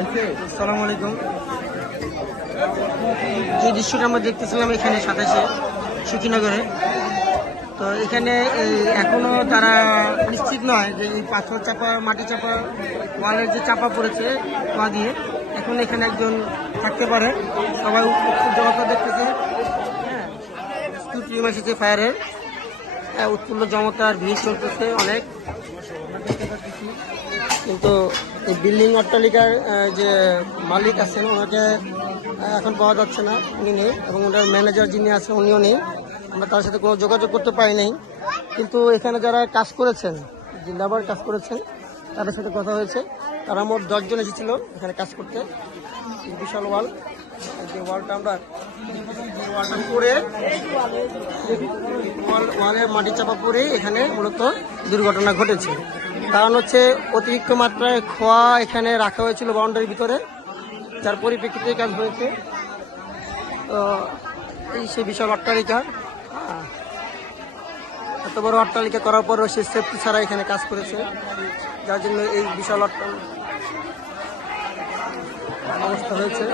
আসসালামু আলাইকুম। যে দৃশ্যটা আমরা দেখতেছিলাম এখানে 27-এ সুখীনগরে, তো এখানে এখনো তারা নিশ্চিত নয় যে এই পাথর চাপা মাটি চাপা ওয়ালের যে চাপা পড়েছে পা দিয়ে, এখন এখানে একজন থাকতে পারে। সবাই জমাতা দেখতেছে। হ্যাঁ, স্কুল টিম এসেছে ফায়ারের, উৎফুল্ল জমতার ভিড় চলতেছে অনেক, দেখতে পাচ্ছি। কিন্তু এই বিল্ডিং অট্টালিকার যে মালিক আছেন ওনাকে এখন পাওয়া যাচ্ছে না, উনি নেই, এবং ওনার ম্যানেজার যিনি আছেন উনিও নেই। আমরা তার সাথে কোনো যোগাযোগ করতে পারি নাই। কিন্তু এখানে যারা কাজ করেছেন, যে লেবার কাজ করেছেন, তাদের সাথে কথা হয়েছে। তারা মোট 10 জন এসেছিল এখানে কাজ করতে। বিশাল ওয়াল, যে ওয়ালটা আমরা ওয়ালটা পরে ওয়ালের মাটি চাপা পরে এখানে মূলত দুর্ঘটনা ঘটেছে। কারণ হচ্ছে অতিরিক্ত মাত্রায় খোয়া এখানে রাখা হয়েছিল বাউন্ডারির ভিতরে, যার পরিপ্রেক্ষিতে কাজ হয়েছে। তো এই সেই বিশাল অট্টালিকা, এত বড় অট্টালিকা করার পরও সে সেফটি ছাড়া এখানে কাজ করেছে, যার জন্য এই বিশাল অবস্থা হয়েছে।